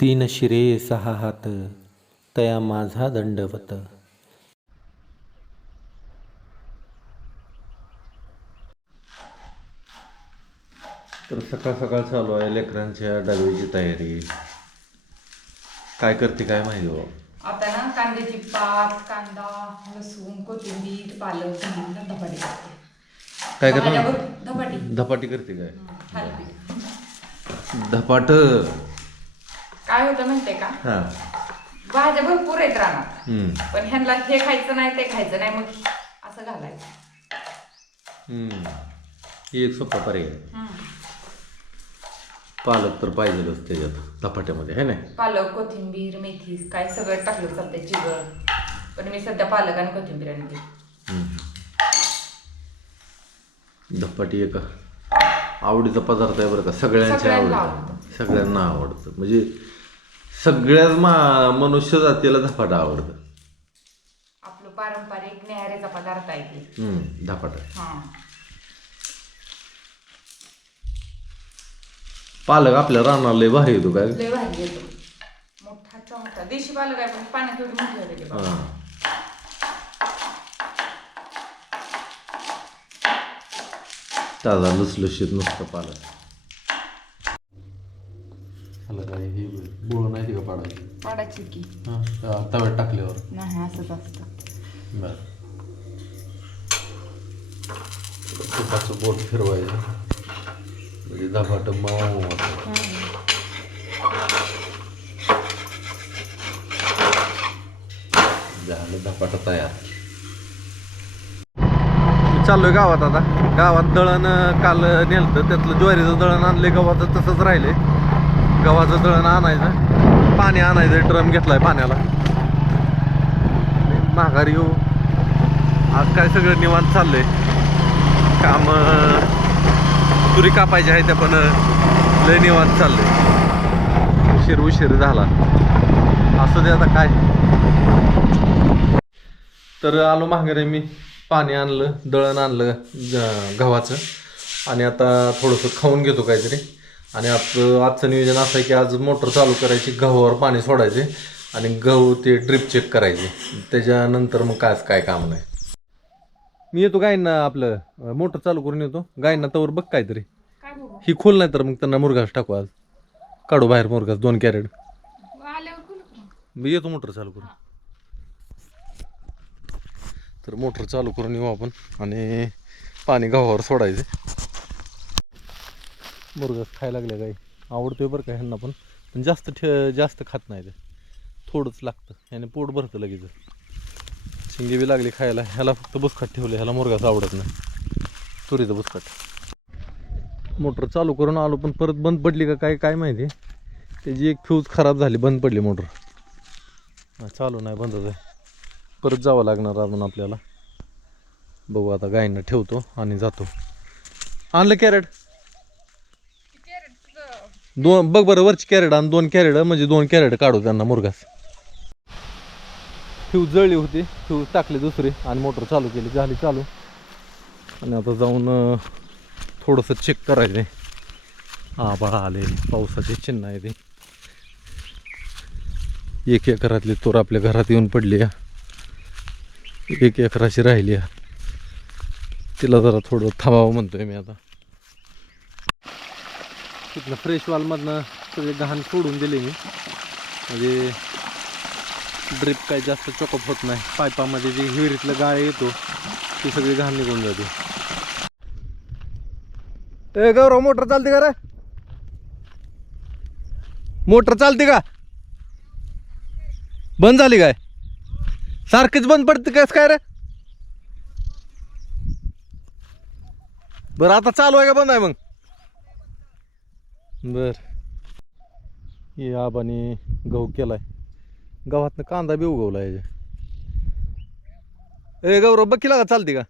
तीन शिरे सहा हात तया माझा दंडवत. तर सकाळ सकाळ चालू आहे लेकरांच्या डब्याची तयारी. काय करते काय माहिती बाबा? आता ना कांद्याची पात कांदा लसूण कोथिंबीर पालक धपाटे करते. काय करणार भाज्यावर धपाटे. धपाटी करते काय? धपाट. काय होतं माहितीये का? हा. भाज्या भरपूर आहेत रानात. हम्म. पण ह्यांना हे खायचं नाही ते खायचं नाही मग असं घालायचं. हम्म. ही एक सोपा पर्याय आहे. हम्म. पालक तर पाहिजेलच त्याच्यात धपाट्यामध्ये है नाही? पालक कोथिंबीर मेथी काय सगळं टाकलं चालतंय चिगळ पण मी सध्या पालक आणि कोथिंबीर आणते धपाटी एक आवडीचा पदार्थ आहे बरं का सगळ्यांच्या सगळ्यांना आवडतं. सगळ्यांना आवडतं. म्हणजे सगळ्याच मा मनुष्य जातीला धपाटा आवडतं. आपलं पारंपरिक न्याहारीचा पदार्थ आहे ते. हम्म, धपाटा. हा. पालक आपल्या रानाला लय भारी येतो काय? लय भारी येतो. मोठा चमचा देशी पालक आहे पण पाण्यात एवढी मोठी होते ते बाबा. हा. ताजा लुसलुशीत नुसतं पालक झालं काय हे बोळ नाही का पाडायची पाडायची की. तव्यात टाकल्यावर. नाही असंच असतं. बर. तुपाचं बोट फिरवायचं. म्हणजे धपाट मऊ होतं. झालं धपाटा तयार. मी चाललोय गावात आता. गावात दळण अं, काल नेलतं. त्यातलं ज्वारीचं दळण आणले गव्हाचं तसंच राहिले गव्हाचं दळण आणायचं. पाणी आणायचं ड्रम घेतलाय पाण्याला. आणि माघारी येऊ. आज काय सगळं निवांत चाललंय. काम तुरी कापायची आहे त्या पण लय निवांत चाललंय. उशीर उशीर झाला. असू दे आता काय. तर आलो माघारे मी. पाणी आणलं दळण आणलं गव्हाचं. आणि आता थोडंसं खाऊन घेतो काहीतरी. आणि आज आजचं नियोजन असं आहे की आज मोटर चालू करायची गव्हावर पाणी सोडायचे आणि गहू ते ड्रिप चेक करायचे. त्याच्यानंतर मग काय काय काम नाही. मी येतो गायींना आपलं मोटर चालू करून येतो. गायींना तवर बघ काहीतरी. ही खोल नाही तर मग त्यांना मुरघास टाकू आज. काढू बाहेर मुरघास दोन कॅरेट. मी येतो मोटर चालू करून. तर मोटर चालू करून येऊ आपण आणि पाणी गव्हावर सोडायचे. मुरगास खायला लागल्या काही आवडतोय बरं का ह्यांना पण. पण जास्त ठे जास्त खात नाही ते. थोडंच लागतं. याने पोट भरतं लगेच. शिंगे बी लागली खायला. ह्याला फक्त बुसखाट ठेवले. ह्याला मुरगास आवडत नाही. तुरीचं बुसखाट मोटर चालू करून आलो पण परत बंद पडली का काय काय माहिती? त्याची एक फ्यूज खराब झाली. बंद पडली मोटर. चालू नाही बंदच आहे. परत जावं लागणार अजून आपल्याला. बघू आता गायींना ठेवतो आणि जातो. आणलं कॅरेट दोन बघ बरं वरची कॅरेट आणि दोन कॅरेट म्हणजे दोन कॅरेट काढू त्यांना मुरगास. फ्यूज जळली होती फ्यूज टाकली दुसरी आणि मोटर चालू केली झाली चालू. आणि आता जाऊन थोडंसं चेक करायचं हा बळा आले. पावसाचे चिन्ह आहे ते. एक एकरातली तोर आपल्या घरात येऊन पडली एक एकराशी राहिली तिला जरा थोडं थांबावं म्हणतोय मी आता. तिथनं फ्रेश वालमधनं सगळे घाण सोडून दिले मी. म्हणजे ड्रिप काही जास्त चॉकअप होत नाही. पायपामध्ये जे विहिरीतलं गाळ येतो ती सगळी घाण निघून जाते. ए गौरव मोटर चालते का रे? मोटर चालते का? बंद झाली काय? सारखीच बंद पडते कस काय रे? बरं आता चालू आहे का बंद आहे मग? बर. हे आबाने गहू केलाय. गव्हातनं कांदा बी उगवला याच्या ए गौरव बघ का चालते का?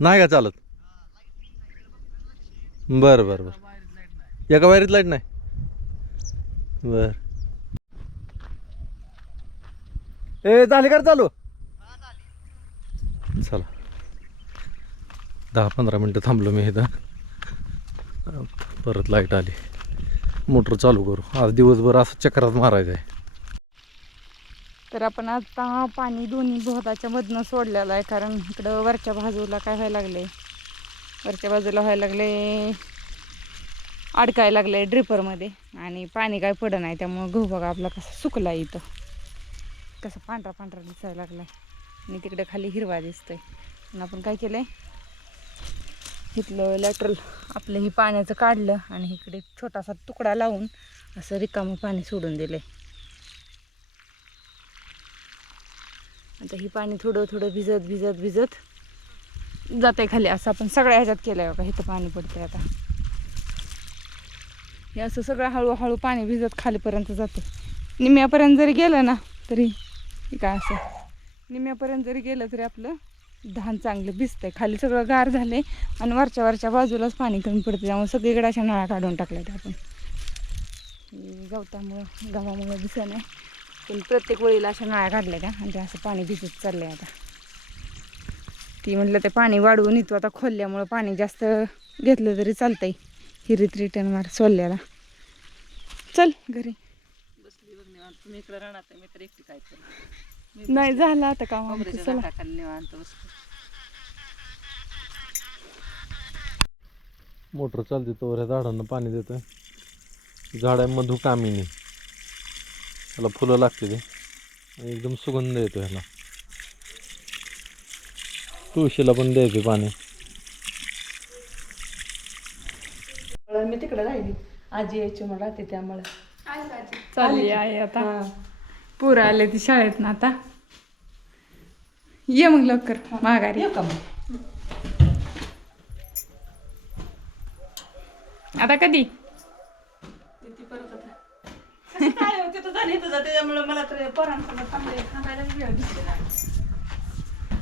नाही का चालत? बर बर बर. एका वायरीत लाइट नाही? बर. ए झाली का रे चालू? चला. दहा पंधरा मिनटं थांबलो मी इथं. परत लाइट आली. मोटर चालू करू. आज दिवसभर असं चक्रात मारायचं आहे तर आपण आता पाणी दोन्ही बोहताच्या मधनं सोडलेलं आहे कारण इकडं वरच्या बाजूला काय व्हायला लागले वरच्या बाजूला व्हायला लागले अडकायला लागले ड्रिपरमध्ये आणि पाणी काय पडत नाही त्यामुळं गहू बघा आपला कसा सुकला इथं. कसं पांढरा पांढरा दिसायला लागलाय. आणि तिकडे खाली हिरवा दिसतोय. आणि आपण काय केलंय? इथलं लॅटरल आपलं ही पाण्याचं काढलं आणि इकडे छोटासा तुकडा लावून असं रिकामं पाणी सोडून दिलंय. आता ही पाणी थोडं थोडं भिजत भिजत भिजत जाते खाली. असं आपण सगळ्या ह्याच्यात केलंय बघा. इथं पाणी पडतंय आता. हे असं सगळं हळूहळू पाणी भिजत खालीपर्यंत जाते निम्यापर्यंत जरी गेलं ना तरी काय असं? निम्यापर्यंत जरी गेलं तरी आपलं धान चांगलं भिजतंय. खाली सगळं गार झाले आणि वरच्या वरच्या बाजूलाच पाणी कमी पडतं त्यामुळे सगळीकडे अशा नळा काढून टाकल्यात आपण. गवतामुळं गव्हामुळं दिसत नाही. पण प्रत्येक वेळीला अशा नळ्या काढल्या त्या आणि ते असं पाणी भिजत चाललंय आता. ती म्हटलं ते पाणी वाढवून येतो आता खोलल्यामुळं पाणी जास्त घेतलं तरी चालतंय. हिरीत रिटर्न मार सोलल्याला. चल घरी. बसली बघ तुम्ही इकडे राहणार मी तर एकटी काय करू? नाही झालं आता काम आमचं, चला. मोटर चालते तोवर ह्या झाडांना पाणी देतोय. झाड आहे मधुकामिनी त्याला फुलं लागते ते आणि एकदम सुगंध येतो ह्याला. तुळशीला पण द्यायचे पाणी. मी तिकडे राहिली. आजी यायची मला राहते त्यामुळे. चालली आहे आता. पोरं आले ती शाळेत ना आता. ये मग लवकर माघारी. येऊ का मग? आता कधी? काय होते? तुझा नाही तुझा त्याच्यामुळे मला तर पोरांकडे थांबले थांबायला वेळ दिसलेला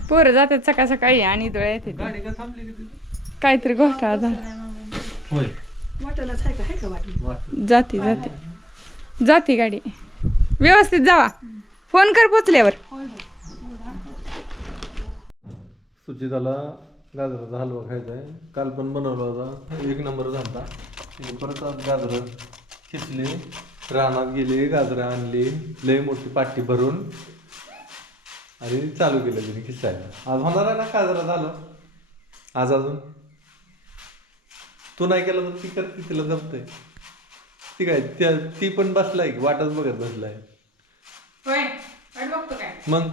पोरं जातात सकाळ सकाळी आणि डोळ्या येते काहीतरी घोटाळा झाला. होय. वाटेलाच आहे का? आहे का वाटली. जाते जाते. जाते गाडी. व्यवस्थित जावा. फोन कर पोचल्यावर. सुचिताला गाजराचा हलवा खायचा आहे. काल पण बनवला होता. एक नंबर झाला परत आज गाजरं खिचले रानात गेले गाजरं आणली. लय मोठी पाटी भरून आणि चालू केलं तिने खिचायला आज होणार आहे ना गाजरा झालं? आज अजून? तू नाही केलं तर ती करते तिला जमतंय. ती काय त्या ती पण बसलाय की वाटच बघत बसलाय होय वाट बघतो काय मग?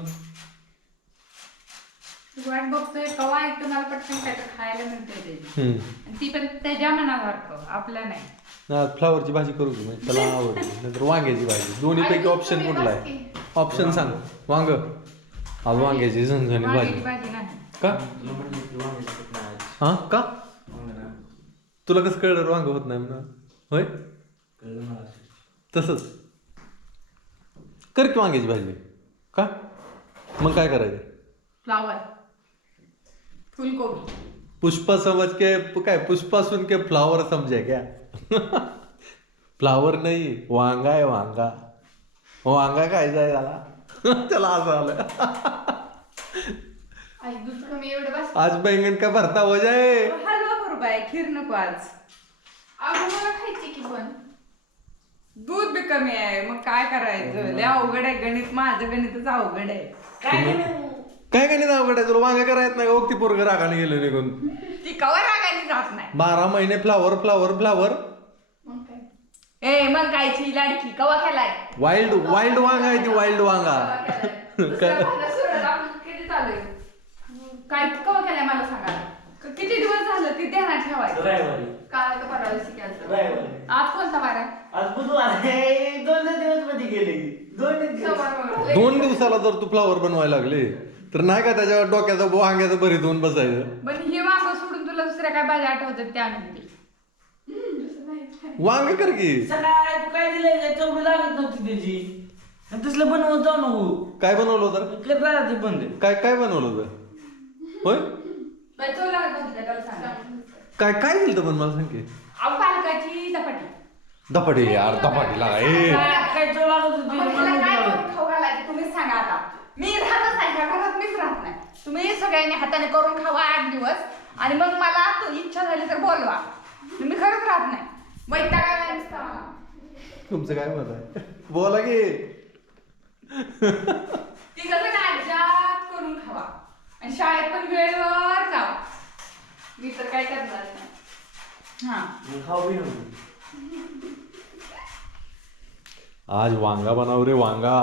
वाट बघतोय कवा ऐकतो मला पटकन काय तर खायला मिळते त्याची हम्म. आणि ती पण त्याच्या मनासारखं आपल्या नाही. ना फ्लावरची भाजी करू की म्हणजे त्याला आवडते नंतर वांग्याची भाजी. दोन्ही पैकी ऑप्शन कुठला आहे? ऑप्शन सांग. वांग. आज वांग्याची झणझणी भाजी. भाजी नाही. का? हा? का? तुला कसं कळलं रे वांग होत नाही म्हणून? होय? तसंच. कर की वांग्याची भाजी. का? मग काय करायचं? फ्लावर फुलकोबी. पुष्पा समझ के काय पुष्पा सुन के फ्लावर समझे क्या? फ्लावर नाही वांगा आहे वांगा. वांगा काय जाय त्याला. त्याला असं आलं. आई दूध कमी एवढं बस आज बैंगन का भरता हो जाए हलवा करू बाय खीर नको आज. अगं मला खायची की पण. दूध बी कमी आहे. मग काय करायचं? लय अवघड आहे. गणित माझं गणितच अवघड आहे. काय काय नाही अवघड आहे? तुला वांगा करायचं नाही ओक्ती पोरग रागाने गेलं निघून. ती कवर रागाने जात नाही. बारा महिने फ्लावर फ्लावर फ्लावर मग काय? ए मग कायची लाडकी कवा केलाय? वाईल्ड वाईल्ड वांगा आहे ती वाईल्ड वांगा. दुसऱ्या भागात सोडलं, आपण किती चालू आहे? काय कवा केलाय? मला सांगा. किती दिवस झालं ते ध्यानात ठेवायचं. रविवारी. काल का परवा दिवशी केलं रविवारी. आज कोणता वार आहे आज बुधवार आहे. दोन दिवसमध्ये गेले. दोन दिवस. सोमवार, मंगळवार. दोन दिवसाला जर तू फ्लावर बनवायला लागले तर नाही का त्याच्यावर डोक्याचं वांग्याचं भरीत होऊन बसायचं? पण हे वांग सोडून तुला दुसऱ्या काय भाज्या आठवतात त्या आणून वांग कर की. सकाळ तू काय दिलंय चौकी लागत नव्हती त्याची. आणि तसलं बनवत जाऊ नको. काय बनवलं होतं? बंद काय काय बनवलं होतं? होय? बाई, चव लागत होती त्याला सांगा काय काय दिलं पण मला सांग की? अहो पालकाची धपाटी. धपाटे यार धपाटे लागा ए. काय काय चव लागत होती मग मला तिला काय नव्हती करून खाऊ घालायचं? तुम्हीच सांगा आता. मी राहतच नाही घरात मीच राहत नाही. तुम्ही सगळ्यांनी हाताने करून खावा आठ दिवस. आणि मग मला तो इच्छा झाली तर बोलवा. मी खरंच राहत तुमचं काय मत आहे? बोला की. तिघं जण ऍडजस्ट करून खावा. आणि शाळेत पण वेळेवर जावा. मी तर काय करणार नाही. हा. खाऊ. आज वांगा बनव रे वांगा.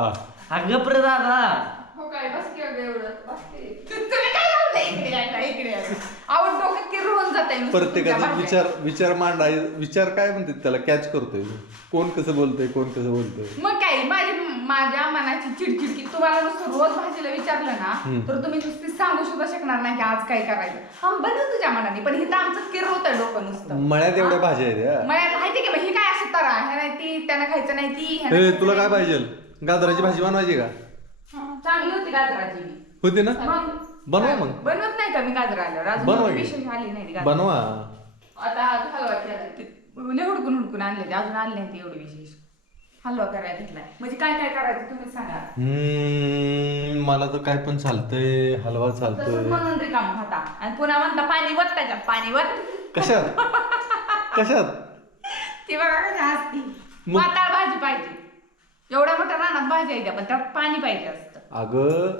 अगं प्र दादा. हो काय बस की अगं एवढं. बस की. तु- तुम्ही काय लावलंय इकडे यायला, इकडे यायला? अहो डोकं किर होऊन जात आहे प्रत्येकाचा विचार विचार मांडाय विचार काय म्हणतात त्याला? कॅच करतोय. कोण कसं बोलतोय कोण कसं बोलतोय? मग काय माझी माझ्या मनाची चिडचिड की तुम्हाला नुसतं रोज भाजीला विचारलं ना. तर तुम्ही नुसती सांगू सुद्धा शकणार नाही की आज काय करायचं हा बनव तुझ्या मनाने पण इथं आमचं किर होतं डोकं नुसतं मळ्यात एवढ्या भाज्या आहेत. मला माहिती की ही काय असं तरा ह्या नाही ती त्यांना खायचं नाही ती ह्यानं ए, खायचं तुला काय नाही. पाहिजे गाजराची भाजी बनवायची का हा, चांगली होती गाजराची बी. होती ना मग बनवा मग. बनवत नाही का मी गाजर आल्यावर अजून बनवा की. विशेष आली नाही गाजर. बनवा आता ते हुडकून हुडकून आणले ते अजून आणले नाही ते एवढे विशेष हलवा करायला घेतलाय. म्हणजे काय काय करायचं तुम्ही सांगा. हम्म, मला तर काय पण चालतंय हलवा तसंच चालतोय म्हणून रिकाम होता. आणि पुन्हा म्हणता पाणी वत त्याच्यात पाणी वत. कशात? कशात? ती बघा कशी असती मग- पाताळ भाजी पाहिजे. एवढ्या मोठ्या रानात भाजी आहे त्या पण त्यात पाणी पाहिजे असतं. अगं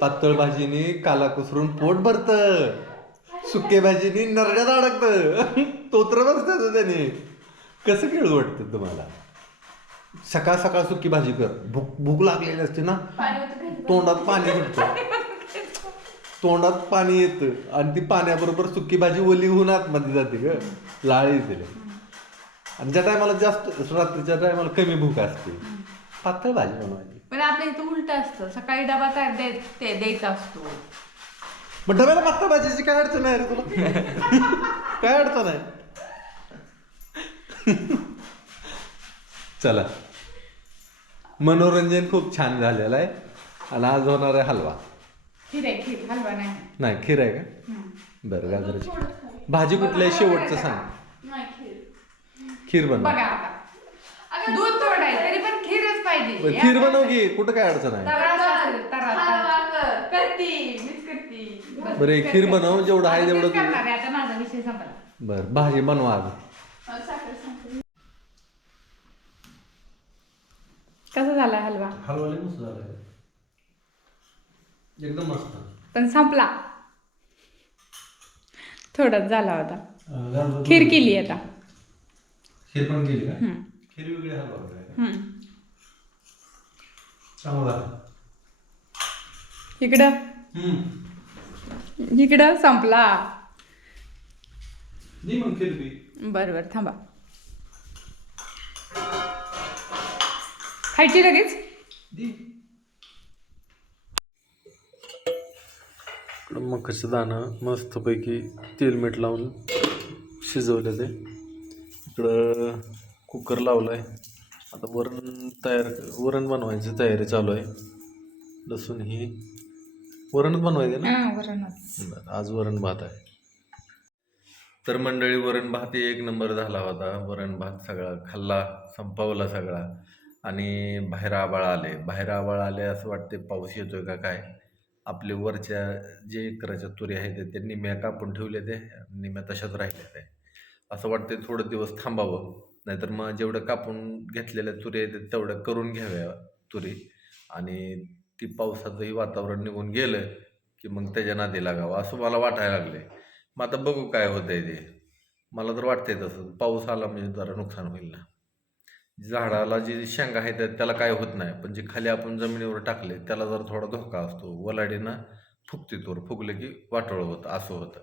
पातळ भाजीने काला कुसरून पोट भरत. सुके भाजीने नरड्यात अडकत. तोत्र बसत त्याने. कसं खेळू वाटतं तुम्हाला? सकाळ सकाळ सुकी भाजी कर. भूक भूक लागलेली असते ना. तोंडात पाणी सुटतं. तोंडात पाणी येतं. आणि ती पाण्याबरोबर सुकी भाजी ओली होऊन आतमध्ये जाते ग. लाळ येते. आणि ज्या टायमाला जास्त रात्रीच्या टायमाला कमी भूक असते. पातळ भाजी बनवायची. पण आपल्या इथं उलट असतं. सकाळी डबा तयार द्यायचा असतो. मग डब्याला पातळ भाजीची काय अडचण आहे रे तुला? काय अडचण आहे? चला. मनोरंजन खूप छान झालेलं आहे. आणि आज होणार आहे हलवा. खीर आहे खीर. हलवा नाही. नाही खीर आहे का. बरं गाजराची. भाजी कुठल्या आहे? शेवटचं सांग. नाही खीर. खीर बनव. बघा आता. अगं दूध थोडं आहे तरी पण खीरच पाहिजे. बरं, खीर बनव की कुठं काय अडचण आहे? तरा असेल, तरा, तरा. करती मीच करती. बरं एक खीर बनव जेवढं आहे तेवढं तू करणार आहे आता माझा विषय संपला. बरं भाजी बनवा आज. कसा झाला हलवा? हलवा मस्त झाला. एकदम मस्त. पण संपला. थोडाच झाला होता. खीर केली आता. खीर पण केली का. खीर वेगळी हलवा. चांगला इकडं? इकडं संपला. बरं बरं थांबा. खायची लगेच? मकाचं दाणं मस्तपैकी तेल मीठ लावून शिजवलं ते. इकडं कुकर लावलं आहे आता वरण तयार वरण बनवायची तयारी चालू आहे. लसूण ही वरणच बनवायचे ना? हा आज वरण भात आहे. तर मंडळी वरण भात एक नंबर झाला होता. वरण भात सगळा खाल्ला संपवला सगळा. आणि बाहेर आभाळ आले. बाहेर आभाळ आले असं वाटते पाऊस येतो आहे का काय? आपले वरच्या जे एकराच्या तुरी आहेत ते- ते निम्या कापून ठेवल्या ते निम्या तशाच राहिले आहे असं वाटते थोडं दिवस थांबावं. नाहीतर मग जेवढं कापून घेतलेल्या तुरी आहेत तेवढं करून घ्याव्या तुरी. आणि ती पावसाचंही वातावरण निघून गेलं की मग त्याच्या नादी लागावं. असं मला वाटायला लागले. मग आता बघू काय होतंय ते. मला तर वाटतंय तसं. पाऊस आला म्हणजे जरा नुकसान होईल ना. झाडाला जी शेंगा आहेत त्याला काय होत नाही. पण जे खाली आपण जमिनीवर टाकले त्याला जर थोडा धोका असतो वलाडीनं फुगते फुगलं की वाटोळं होतं असं होतं.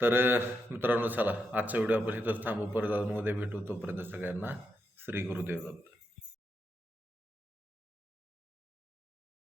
तर मित्रांनो चला आजचा व्हिडिओ आपण इथंच थांबू. परत अजून उद्या भेटू. तोपर्यंत सगळ्यांना श्री गुरुदेव दत्त